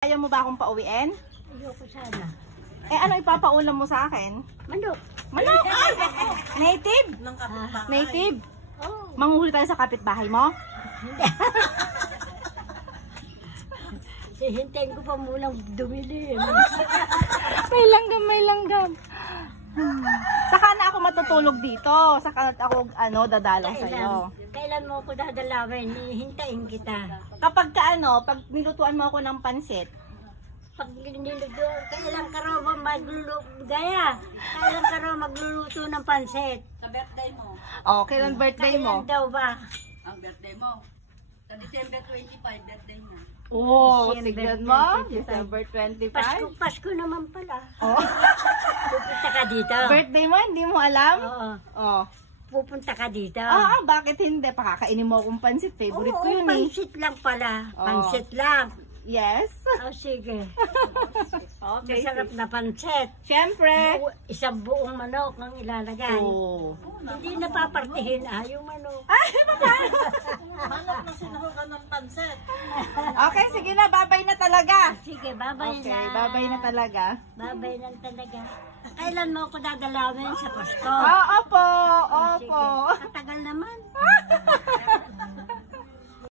Ayaw mo ba akong pauwiin? Ayoko sana. Eh ano ipapaulam mo sa akin? Manok. Manok! Ay! Native? Native? Oh. Manguhuli tayo sa kapitbahay mo? Hihintayin ko pa munang dumili. May langgam, may langgam. Saka na ako matutulog dito. Saka ako dadalaw sa'yo. Kailan mo ako dadalawin? Hihintayin kita. Kapag pag nilutuan mo ako ng pansit, Pag niluto, kailan ka raw magluluto? Gaya, kailan ka raw magluluto ng pansit? Sa birthday mo. kailan birthday mo? Kailan daw ba? Ang birthday mo. Sa December 25, birthday mo. Oo, December tignan mo. 25. December 25. Pasko naman pala. Oh. Pupunta ka dito. Birthday mo, hindi mo alam? Oo. Oh. Pupunta ka dito. Bakit hindi? Pakakainin mo akong pansit. Favorite ko yun eh. Pansit lang pala. Oo. Pansit lang. Yes. Sige. Okay. Masarap na pansit. Siyempre. Isang buong manok ang ilalagay. Oh. Hindi napapartihin yung manok. Ay, paano? Manok na sinuhugan ng pansit. Okay, sige na. Babay na talaga. Sige, babay Okay, na. babay na talaga. Babay na talaga. Kailan mo ako dadalawin sa Pasko? Opo. Sige. Opo. Katagal naman.